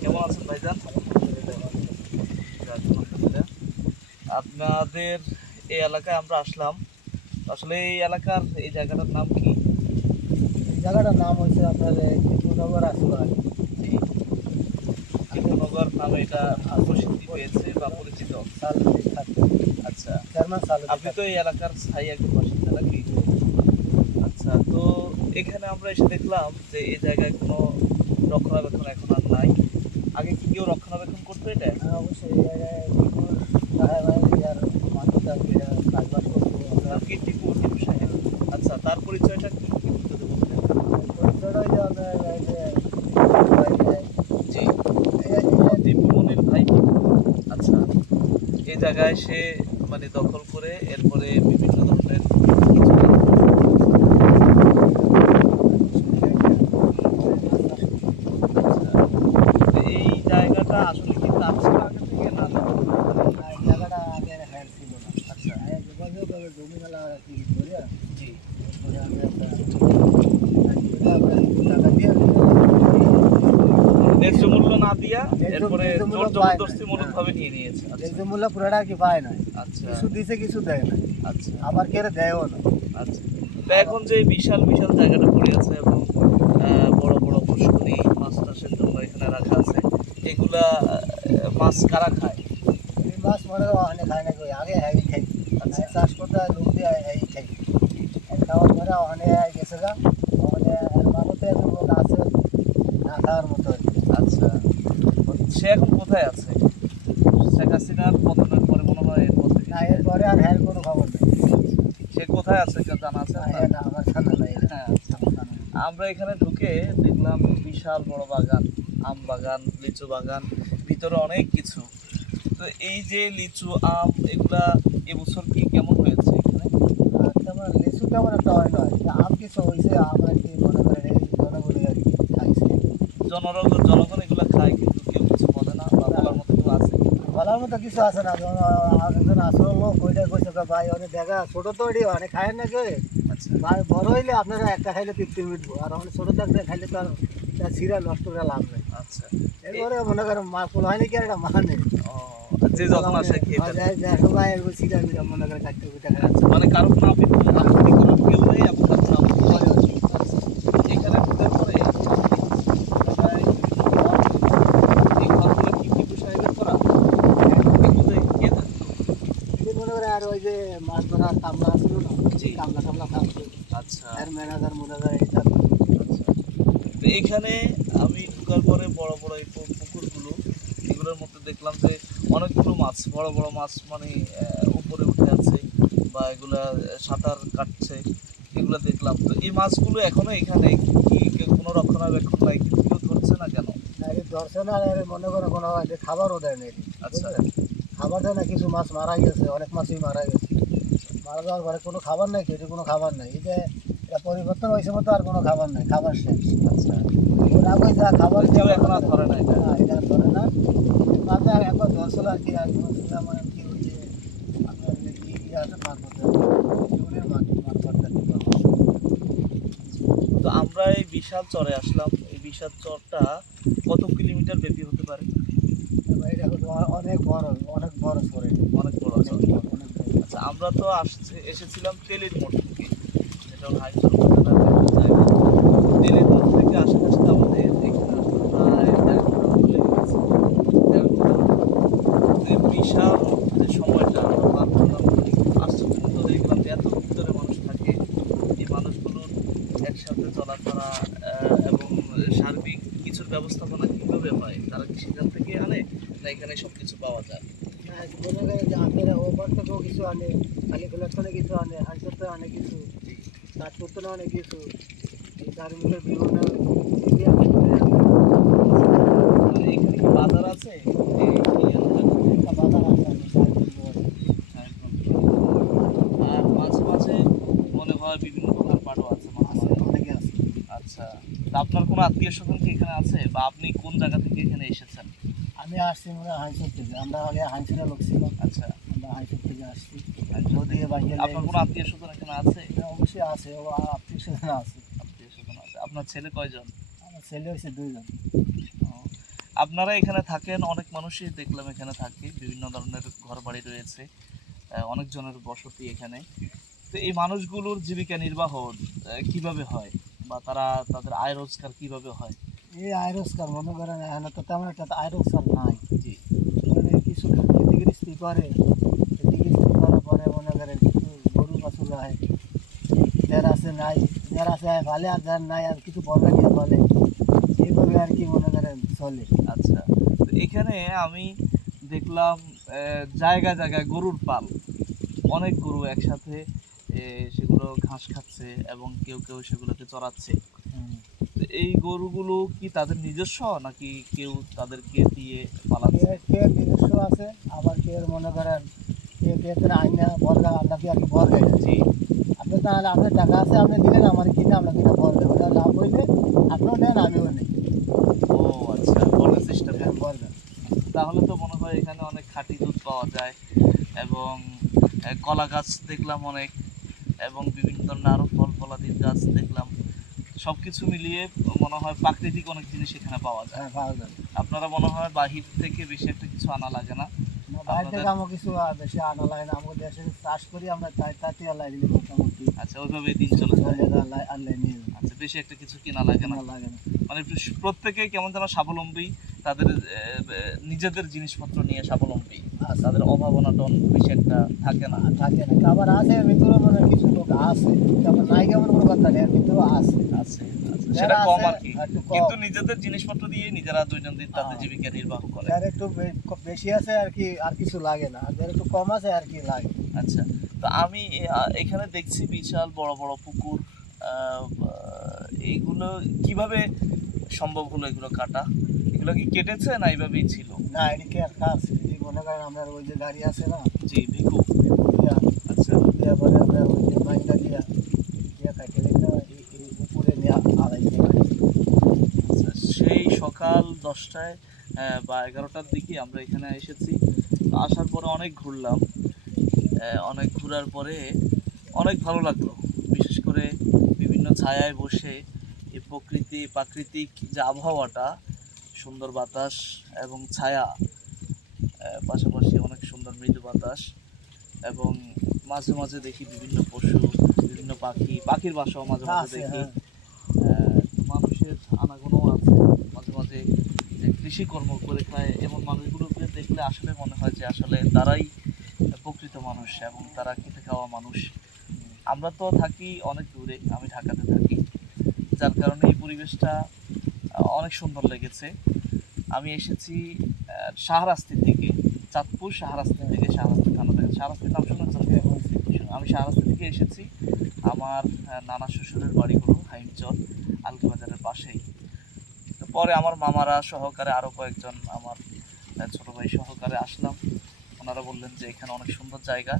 কেমন আছেন ভাইজান? আলহামদুলিল্লাহ। আপনাদের এই এলাকায় আমরা আসলাম, আসলে এই এলাকার এই জায়গাটার নাম কি? এই জায়গাটার নাম হচ্ছে আপনার টিপুনগর আসুরায়। কৃষ্ণনগর নামে এটা প্রসিদ্ধি পেয়েছে বা পরিচিত। আচ্ছা, আপনি তো এই এলাকার স্থায়ী একজন বাসিন্দা নাকি? আচ্ছা, তো এখানে আমরা এসে দেখলাম যে এই জায়গায় কোনো রক্ষণাবেক্ষণ এখন আর নাই। আগে কি কেউ রক্ষণাবেক্ষণ করতো এটা? অবশ্যই এই জায়গায় টিপুর আর মানুষ আর কি কাজবাজ করতো। নাম কি টিপু সাহেব? আচ্ছা, তার পরিচয়টা কি একটু যদি বলতেন? পরিচয়টা ওই যে আপনার এই যে জি, টিপু মনির ভাই টিপু। আচ্ছা, এই জায়গায় সে মানে দখল করে এরপরে বিভিন্ন ধরনের এই জায়গাটা আসলে কি তার ছিল আগে থেকে না? এই জায়গাটা আগে হ্যান্ড ছিল না। আচ্ছা, যোগাযোগ জমি মেলা আর কি ধরে জি, এরপরে আমি একটা টাকা দিয়ে ন্যায্য মূল্য না দিয়া এরপরে ন্যায্য মূল্য জোর পায় জবরদস্তি নাই। মূলক ভাবে নিয়ে নিয়েছে। আচ্ছা, ন্যায্য মূল্য পুরোটা আর কি পায় না। আচ্ছা, কিছু দিছে কিছু দেয় না, আচ্ছা, আবার কেড়ে দেয়ও না। আচ্ছা। তো এখন যে বিশাল বিশাল জায়গাটা পড়ে আছে এবং বড় বড় পুষ্করি মাছ চাষের জন্য এখানে রাখা আছে, এগুলা মাছ কারা খায়? এই মাছ মনে হয় অনেক খায় না কই আগে হ্যাঁ খাই। আচ্ছা, চাষ করতে হয় লোক দিয়ে হ্যাঁ খাই। খাওয়ার পরে অনেক গেছে গা মানে এর মাঠে লোক আছে না খাওয়ার মতো আর কি। আচ্ছা। সে এখন কোথায় আছে? শেখ হাসিনার পতনের পরে মনে হয় এরপর থেকে না এরপরে আর হ্যাঁ কোনো খবর নেই। সে কোথায় আছে কেউ জানা আছে না আপনার? এটা আমার জানা নাই। হ্যাঁ, আচ্ছা। আমরা এখানে ঢুকে দেখলাম বিশাল বড় বাগান, আম বাগান, লিচু বাগান, ভিতরে অনেক কিছু। তো এই যে লিচু আম এগুলা এবছর কি কেমন হয়েছে এখানে? তেমন লিচু তেমন একটা হয় নয়, আম কিছু হয়েছে আম আর কি মনে করেন এই জনগণই আর কি খাইছে। জনগণ এগুলা খায় কিন্তু কেউ কিছু বলে না বা বলার মতো কেউ আছে? বলার মতো কিছু আছে না, একজন আসল লোক ওইটা কইছে ভাই অনেক দেখা ছোট তো এটি অনেক খায় না কেউ। আচ্ছা, ভাই বড় হইলে আপনারা একটা খাইলে তৃপ্তি মিটবো, আর অনেক ছোট থাকলে খাইলে তো আর ছিঁড়া নষ্ট করে লাভ নেই। আচ্ছা। এরপরে মনে করেন মা ফুল হয় নাকি আর একটা মা নেই। ও, যে যখন আসে খেয়ে ফেলে। সবাই এরকম ছিঁড়া মিরা মনে করে কাটতে কুটে খায়। আচ্ছা, মানে কারো কোনো আপত্তি করার কেউ নেই এবং কারো কোনো আপত্তি করার কেউ নেই। আচ্ছা, এখানে ঢুকে পরে জায়গায় এই ঘরগুলো কি টিপু সাহেবের করা? এগুলোতে কে থাকতো? যদি মনে করে আর ওই যে মাছ ধরার কামলা ছিল না, জি। কামলা টামলা থাকতো আচ্ছা, আর ম্যানেজার মনে এই থাকতো। আচ্ছা। তো এইখানে আমি ঢোকার পরে বড় বড় এই পুকুরগুলো, এগুলোর মধ্যে দেখলাম যে অনেকগুলো মাছ, বড় বড় মাছ মানে উপরে উঠে আছে বা এগুলা সাঁতার কাটছে, এগুলো দেখলাম। তো এই মাছগুলো এখনো এখানে কি কোনো রক্ষণাবেক্ষণ নাই, কিন্তু কেউ ধরছে না কেন? আর এই ধরছে না, আর মনে করে কোনো যে খাবারও দেয় না এটি, আচ্ছা, বুঝলেন? খাবার দেয় না, কিছু মাছ মারা গেছে, অনেক মাছই মারা গেছে। মারা যাওয়ার পরে কোনো খাবার নেই, কেটে কোনো খাবার নেই। এই যে এটা পরিবর্তন হয়েছে মতো আর কোনো খাবার নেই, খাবার শেষ। আচ্ছা। ওরা কই যা খাবার কেউ এখন আর ধরে না এটা? না এটা আর ধরে না। মাঝে একবার ধরছিল আর কি, আর শুনছিলাম মানে কি ওই যে আপনার ইয়ে আছে মাছ ধরতে, জীবনের মাছ মাছ ধরতে আর কি পাওয়া। তো আমরা এই বিশাল চরে আসলাম, এই বিশাল চরটা কত কিলোমিটার ব্যাপী হতে পারে? এবার এটা হলো অনেক বড়, অনেক বড় সরে, অনেক বড় অনেক চর। বড়, অনেক বড়। আচ্ছা, আমরা তো এসেছিলাম তেলের মোড় থেকে, যেটা হলো হাইচর উপজেলার একটা জায়গা। তেলের মোড় থেকে আসতে আসতে আমাদের এখানে আসতে প্রায় 1.5 ঘন্টা মতো লেগে গেছে। 1.5 ঘন্টা। তো এই বিশাল যে সময়টা আমরা পার করলাম, আশ্চর্যজনক হয়ে গেলাম যে এত ভিতরে মানুষ থাকে, এই মানুষগুলোর একসাথে চলাফেরা এবং সার্বিক কিছুর ব্যবস্থাপনা কীভাবে হয়? তারা কি সেখান থেকে আনে না এখানে সব কিছু পাওয়া যায়? না মনে করে যে আপনারা ওপর থেকেও কিছু আনে, খালি গোলাপখানে কিছু আনে, হাঁসতে আনে কিছু, কাজ করতে না অনেক কিছু, এই চারমিলের বিভিন্ন এরিয়া থেকে আনে। মানে এখানে কি বাজার আছে এই এলাকাটাতে? একটা বাজার আছে আমি চারমিল বলে। আর মাঝে মাঝে মনে হয় বিভিন্ন দোকানপাটও আছে মাঝে আছে, মাঝে। অনেকে আছে। আচ্ছা, তা আপনার কোনো আত্মীয় স্বজন কি এখানে আছে বা আপনি কোন জায়গা থেকে এখানে এসেছেন? আমি আসছি মনে হয় হাঁসুর থেকে, আমরা আগে হাঁসিরা লোক ছিলাম, আচ্ছা, আমরা হাঁসুর থেকে আসছি। আচ্ছা। নদী বাহিয়ে আপনার কোনো আত্মীয় স্বজন এখানে আছে? অবশ্যই আছে, ও আত্মীয় স্বজন আছে। আত্মীয় স্বজন আছে। আপনার ছেলে কয়জন? আমার ছেলে হয়েছে 2জন। ও, আপনারা এখানে থাকেন, অনেক মানুষই দেখলাম এখানে থাকে, বিভিন্ন ধরনের ঘর বাড়ি রয়েছে, অনেকজনের বসতি এখানে। তো এই মানুষগুলোর জীবিকা নির্বাহ কিভাবে হয়, বা তারা তাদের আয় রোজগার কিভাবে হয়? এই আয় রোজগার মনে করেন এখানে তো তেমন একটা আয় রোজগার নাই। জি। মানে কিছু গৃহস্থী করে, গৃহস্থী করার পরে মনে করেন কিছু গরু বাছুর হয়, যার আছে নাই, যার আছে ভালে আর যার নাই আর কিছু বর্গা নিয়ে বলে, এইভাবে আর কি মনে করেন চলে। আচ্ছা, তো এখানে আমি দেখলাম জায়গায় জায়গায় গরুর পাল, অনেক গরু একসাথে সেগুলো ঘাস খাচ্ছে এবং কেউ কেউ সেগুলোকে চড়াচ্ছে। তো এই গরুগুলো কি তাদের নিজস্ব, নাকি কেউ তাদেরকে দিয়ে পালাচ্ছে? কে নিজস্ব আছে, আবার কে মনে করেন কে কে আইনা বর্গা আমরা কি আর কি বর্গা। জি। আপনি তাহলে আপনার টাকা আছে, আপনি দিলেন আমার কিনে, আমরা কিনে বর্গা, ওটা লাভ হইলে আপনিও নেন আমিও নেই। ও আচ্ছা, বলার চেষ্টা করি। বর্গা। তাহলে তো মনে হয় এখানে অনেক খাঁটি দুধ পাওয়া যায়, এবং কলা গাছ দেখলাম অনেক, এবং বিভিন্ন ধরনের আরো ফল ফলাদির গাছ দেখলাম। সবকিছু মিলিয়ে মনে হয় প্রাকৃতিক অনেক জিনিস এখানে পাওয়া যায়। হ্যাঁ পাওয়া যায়। আপনারা মনে হয় বাহির থেকে বেশি একটা কিছু আনা লাগে না? না, বাইরে থেকে আপনাদের আমার কিছু বেশি আনা লাগে না, আমাদের দেশে চাষ করি আমরা, তাই তাতে আল্লাহ দিলে মোটামুটি আচ্ছা, ওইভাবে দিন চলে যায়। চলে যায়, আল্লাহ আল্লাহ নিয়ে যায়। আচ্ছা, বেশি একটা কিছু কেনা লাগে না। কেনা লাগে না। মানে প্রত্যেকেই কেমন যেন স্বাবলম্বী, তাদের নিজেদের জিনিসপত্র নিয়ে স্বাবলম্বী, তাদের অভাব অনাটন বেশি একটা থাকে না। থাকে না, আবার আছে ভিতরে মনে হয় কিছু লোক আছে, যেমন নাই কেমন কোনো কথা নেই, এর ভিতরেও আছে। আছে, আচ্ছা, যারা সেটা কম আছে, আর কি, একটু কম। কিন্তু নিজেদের জিনিসপত্র দিয়ে নিজেরা দৈনন্দিন তাদের হ্যাঁ। জীবিকা নির্বাহ করে। যার একটু বেশি আছে আর কি, আর কিছু লাগে না, আর যার একটু কম আছে আর কি লাগে। আচ্ছা, তো আমি এখানে দেখছি বিশাল বড় বড় পুকুর। এইগুলো কিভাবে সম্ভব হলো এগুলো কাটা? এগুলো কি কেটেছে না এইভাবেই ছিল? না এদিকে একটা আছে, এই মনে করেন আপনার ওই যে গাড়ি আছে না, জি, ভিখু। দিয়া আচ্ছা দিয়া পরে আমরা ওই যে মাইনা দিয়া দিয়া কাটে রেখে এই উপরে নিয়ে আড়াইছে গাড়ি। আচ্ছা, সেই সকাল 10টায় বা 11টার দিকে আমরা এখানে এসেছি। আসার পরে অনেক ঘুরলাম, অনেক ঘোরার পরে অনেক ভালো লাগলো। বিশেষ করে বিভিন্ন ছায়ায় বসে এই প্রাকৃতিক যে আবহাওয়াটা, সুন্দর বাতাস এবং ছায়া, পাশাপাশি অনেক সুন্দর মৃদু বাতাস, এবং মাঝে মাঝে দেখি বিভিন্ন পশু, বিভিন্ন পাখির বাসাও মাঝে মাঝে আছে, দেখি। হ্যাঁ। তো মানুষের আনাগোনাও আছে মাঝে মাঝে, যে কৃষিকর্ম করে খায় এমন মানুষগুলোকে দেখলে আসলে মনে হয় যে আসলে তারাই প্রকৃত মানুষ, এবং তারা খেতে খাওয়া মানুষ। আমরা তো থাকি অনেক দূরে, আমি ঢাকাতে থাকি, যার কারণে এই পরিবেশটা অনেক সুন্দর লেগেছে। আমি এসেছি শাহরাস্তি থেকে, চাঁদপুর শাহরাস্তি থেকে। শাহরাস্তি থানা থেকে, শাহরাস্তির নাম শুনেছেন? আমি শাহরাস্তি থেকে এসেছি। আমার নানা শ্বশুরের বাড়ি হলো হাইমচর, আলগি বাজারের পাশেই। তো পরে আমার মামারা সহকারে আরও কয়েকজন, আমার ছোট ভাই সহকারে আসলাম। ওনারা বললেন যে এখানে অনেক সুন্দর জায়গা।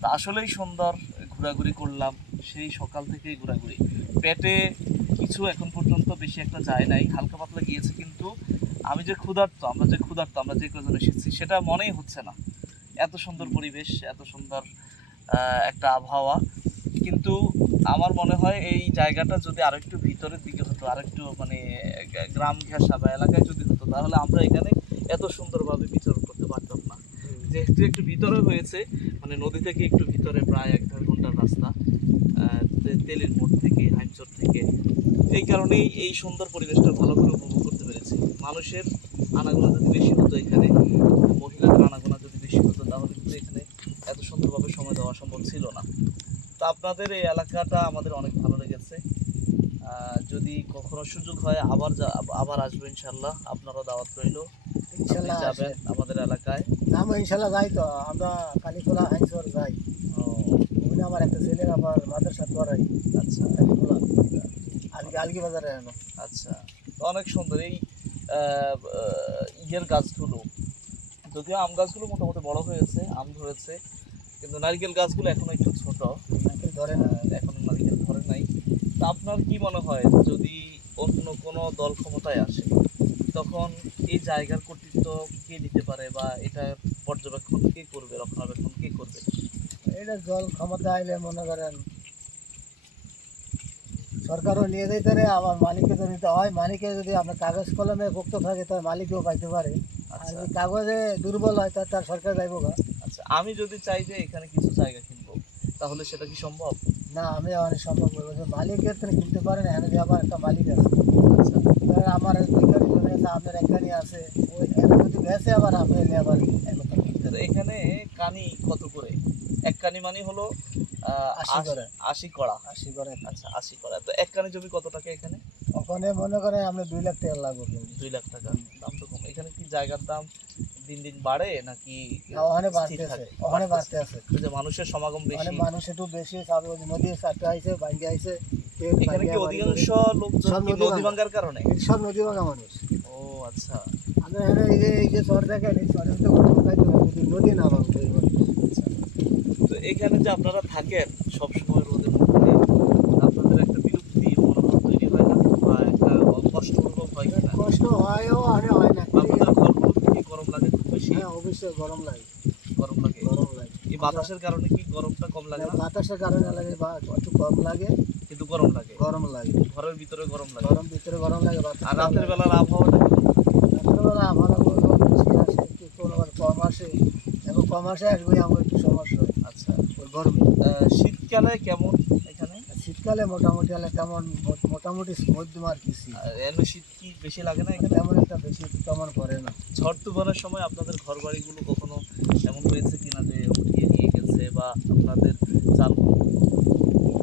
তা আসলেই সুন্দর, ঘোরাঘুরি করলাম, সেই সকাল থেকেই ঘোরাঘুরি। পেটে কিছু এখন পর্যন্ত বেশি একটা যায় নাই, হালকা পাতলা গিয়েছে, কিন্তু আমি যে ক্ষুধার্ত, আমরা যে কজন এসেছি সেটা মনেই হচ্ছে না। এত সুন্দর পরিবেশ, এত সুন্দর একটা আবহাওয়া। কিন্তু আমার মনে হয় এই জায়গাটা যদি আরেকটু ভিতরের দিকে হতো, আরেকটু মানে গ্রাম ঘেঁষা বা এলাকায় যদি হতো, তাহলে আমরা এখানে এত সুন্দরভাবে বিচরণ করতে পারতাম না। যেহেতু একটু ভিতরে হয়েছে, মানে নদী থেকে একটু ভিতরে, প্রায় 1-1.5 ঘন্টার রাস্তা তেলের মোড় থেকে, হাইমচর থেকে, এই কারণেই এই সুন্দর পরিবেশটা ভালো করে উপভোগ করতে পেরেছি। মানুষের আনাগোনা যদি বেশি হতো এখানে, মহিলাদের আনাগোনা যদি বেশি হতো, তাহলে কিন্তু এখানে এত সুন্দরভাবে সময় দেওয়া সম্ভব ছিল না। তো আপনাদের এই এলাকাটা আমাদের অনেক ভালো লেগেছে। যদি কখনো সুযোগ হয় আবার আসবো ইনশাল্লাহ, আপনারও দাওয়াত রইল, আপনি ইনশাল্লাহ যাবেন আমাদের এলাকায়। আমরা ইনশাল্লাহ যাই, তো আমরা কালীখোলা হাইসর যাই। ও ওখানে আমার একটা ছেলের আবার মাদ্রাসা পড়াই, আচ্ছা কালীখোলা আলগি বাজারে এনো। আচ্ছা, তো অনেক সুন্দর এই ইয়ের গাছগুলো, যদিও আম গাছগুলো মোটামুটি বড় হয়েছে, আম ধরেছে, কিন্তু নারকেল গাছগুলো এখনো একটু ছোট, নারকেল ধরে না। এখনো নারকেল ধরে নাই। তা আপনার কি মনে হয়, যদি অন্য কোনো দল ক্ষমতায় আসে, তখন এই জায়গার কর্তৃত্ব কে নিতে পারে, বা এটা পর্যবেক্ষণ কে করবে, রক্ষণাবেক্ষণ কে করবে? এটা জল ক্ষমতা আইলে মনে করেন সরকারও নিয়ে যেতে পারে, আবার মালিককে তো নিতে হয়। মালিকে যদি আপনার কাগজ কলমে ভুক্ত থাকে তাহলে মালিকও পাইতে পারে। আর আচ্ছা যদি কাগজে দুর্বল হয় তার সরকার যাইব গা। আচ্ছা, আমি যদি চাই যে এখানে কিছু জায়গা কিনবো, তাহলে সেটা কি সম্ভব? না, আমি অনেক সম্ভব বলবো যে মালিকের তো কিনতে পারেন, এখানে যে আবার একটা মালিক আছে। আচ্ছা ধরেন আমার 2 কানি জমি আছে, আপনার 1 কানি আছে, ওই এখানে যদি বেচে আবার আপনি এলে আবার একদম তো এখানে কানি কত করে? এক কানি মানে হলো 80 করে। 80 কড়া। 80 করে। আচ্ছা 80 কড়া। তো এক কানি জমি কত টাকা এখানে? ওখানে মনে করেন আপনি 2 লাখ টাকা লাগবে কিন্তু। 2 লাখ টাকা। দাম তো কম। এখানে কি জায়গার দাম দিন দিন বাড়ে নাকি না, ওখানে স্থির বাড়তে আছে, থাকে? ওখানে বাড়তে আছে। ওই যে মানুষের সমাগম ওখানে বেশি। মানুষ একটু বেশি, সব ওই নদীর চারটে আইছে, ভাঙ্গে আইছে। এখানে কি অধিকাংশ লোকজন সব কি নদী নদী ভাঙ্গা। ভাঙ্গার কারণে? সব নদী ভাঙা মানুষ। ও আচ্ছা আমরা এখানে এই যে চর দেখেন, এই চরের তো কোনো খাইতে হবে, যদি নদী না ভাঙতো এই মানুষ। আচ্ছা। তো এখানে যে আপনারা থাকেন সব সময় রোদের মধ্যে, আপনাদের একটা বিরক্তি মনোভাব তৈরি হয় না, বা একটা কষ্ট অনুভব হয় কিনা? কষ্ট হয়ও, আরে হয় না। আপনাদের ঘরগুলোতে কি গরম লাগে খুব বেশি? হ্যাঁ, অবশ্যই গরম লাগে। গরম লাগে। গরম লাগে। এই বাতাসের কারণে কি গরমটা কম লাগে না? বাতাসের কারণে লাগে বা একটু কম লাগে, কিন্তু গরম লাগে। গরম লাগে। ঘরের ভিতরে গরম লাগে। গরম ভিতরে গরম লাগে, বাতাস আর রাতের বেলার আবহাওয়াটা কেমন? রাত্রেবেলা আমার আবার বেশি আসে, কোনো আবার কম আসে। এবং কম আসে আসবে আমার একটু সমস্যা হয় আচ্ছা ওই গরমে। শীতকালে কেমন এখানে? শীতকালে মোটামুটি হলে কেমন, মোটামুটি মধ্যম আর কি শীত। এমনি শীত কি বেশি লাগে না এখানে? তেমন একটা বেশি তেমন পড়ে না। ঝড় তুফানের সময় আপনাদের ঘর বাড়িগুলো কখনো এমন হয়েছে কিনা যে উঠিয়ে নিয়ে গেছে, বা আপনাদের চাল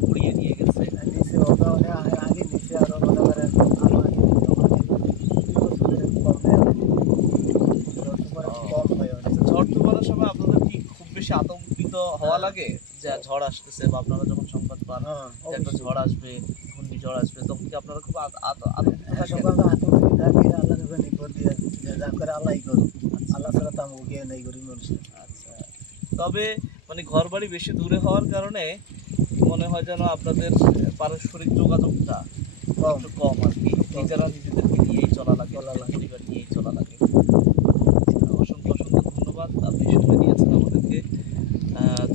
উড়িয়ে নিয়ে গেছে? আর নিচে ওটা অনেক আগে নিচে আরো মনে করেন আরো আগে নিচে অনেক 2 বছরের কম দেয় অনেক। কম হয় অনেক। আচ্ছা, ঝড় তুফানের সময় আপনাদের কি খুব বেশি আতঙ্কিত হওয়া লাগে যে ঝড় আসতেছে, বা আপনারা যখন সংবাদ পান হ্যাঁ, যে একটা অবশ্যই। ঝড় আসবে, ঘূর্ণিঝড় আসবে, তখন কি আপনারা খুব আতঙ্কিত হ্যাঁ, থাকেন? সকালে আতঙ্কিত থাকি, আল্লাহর উপর নির্ভর দিয়ে যে যা করে আল্লাহই করুক। আল্লাহ ছাড়া তো আমাকে জ্ঞান নেই গরিব মানুষের। আচ্ছা, তবে মানে ঘর বাড়ি বেশি দূরে হওয়ার কারণে মনে হয় যেন আপনাদের পারস্পরিক যোগাযোগটা কম। একটু কম আর কি। নিজেরা নিজেদেরকে নিয়েই চলা লাগে, পরিবার নিয়েই চলা লাগে। অসংখ্য অসংখ্য ধন্যবাদ, আপনি সময় দিয়েছেন আমাদেরকে।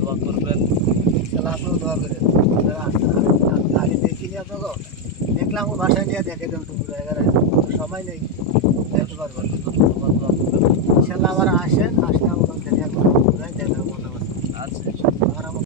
দোয়া করবেন। তাহলে আপনিও দোয়া করেন। আপনারা আসেন, আমি আগে দেখিনি আপনাকে, দেখলাম ও বাসায় নিয়ে দেখে দেন একটু ঘুরে এগারে, সময় নেই দেখতে পারবো। ধন্যবাদ, দোয়া করবেন। ইনশাল্লাহ আবার আসেন, আসলে আমার দেখে